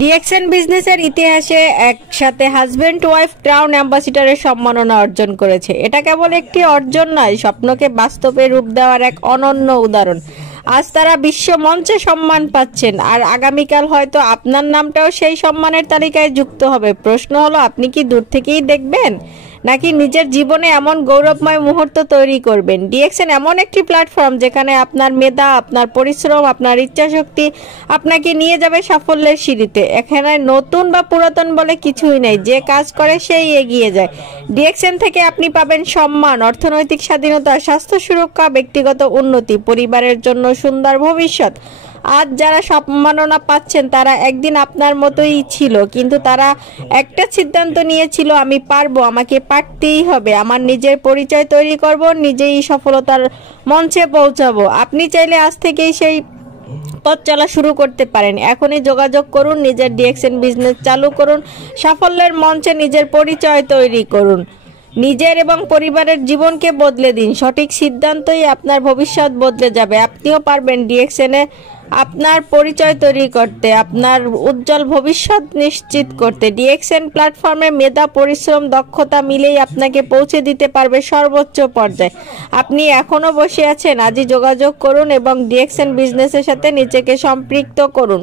DXN বিজনেসের ইতিহাসে একসাথে হাজব্যান্ড ওয়াইফ ক্রাউন অ্যাম্বাসিডারের সম্মাননা অর্জন করেছে। এটা কেবল একটি অর্জন নয়, স্বপ্নকে বাস্তবে রূপ দেওয়ার এক অনন্য উদাহরণ। আজ তারা বিশ্ব মঞ্চে সম্মান পাচ্ছেন, আর আগামীকাল হয়তো আপনার নামটাও সেই সম্মানের তালিকায় যুক্ত হবে। প্রশ্ন হলো, আপনি কি দূর থেকেই দেখবেন, নাকি নিজের জীবনে এমন গৌরবময় মুহূর্ত তৈরি করবেন? ডিএক্সএন এমন একটি প্ল্যাটফর্ম যেখানে আপনার মেধা, আপনার পরিশ্রম, আপনার ইচ্ছাশক্তি আপনাকে নিয়ে যাবে সাফল্যের সিঁড়িতে। এখানে নতুন বা পুরাতন বলে কিছুই নেই, যে কাজ করে সেই এগিয়ে যায়। ডিএক্সএন থেকে আপনি পাবেন সম্মান, অর্থনৈতিক স্বাধীনতা, স্বাস্থ্য সুরক্ষা, ব্যক্তিগত উন্নতি, পরিবারের জন্য সুন্দর ভবিষ্যৎ। আজ যারা সম্মাননা পাচ্ছেন তারা একদিন আপনার মতোই ছিল, কিন্তু তারা একটা সিদ্ধান্ত নিয়েছিল, আমি পারবো, আমাকে পারতেই হবে, আমার নিজের পরিচয় তৈরি করব, নিজেই সফলতার মঞ্চে পৌঁছাবো। আপনি চাইলে আজ থেকেই সেই পথ চলা শুরু করতে পারেন। এখনই যোগাযোগ করুন, নিজের ডিএক্সএন বিজনেস চালু করুন, সাফল্যের মঞ্চে নিজের পরিচয় তৈরি করুন, নিজের এবং পরিবারের জীবনকে বদলে দিন। সঠিক সিদ্ধান্তই আপনার ভবিষ্যৎ বদলে যাবে। আপনিও পারবেন ডিএক্সএনে আপনার পরিচয় তৈরি করতে, আপনার উজ্জ্বল ভবিষ্যৎ নিশ্চিত করতে। ডিএক্সএন প্ল্যাটফর্মে মেধা, পরিশ্রম, দক্ষতা মিলেই আপনাকে পৌঁছে দিতে পারবে সর্বোচ্চ পর্যায়ে। আপনি এখনো বসে আছেন? আজই যোগাযোগ করুন এবং ডিএক্সএন বিজনেসের সাথে নিজেকে সম্পৃক্ত করুন।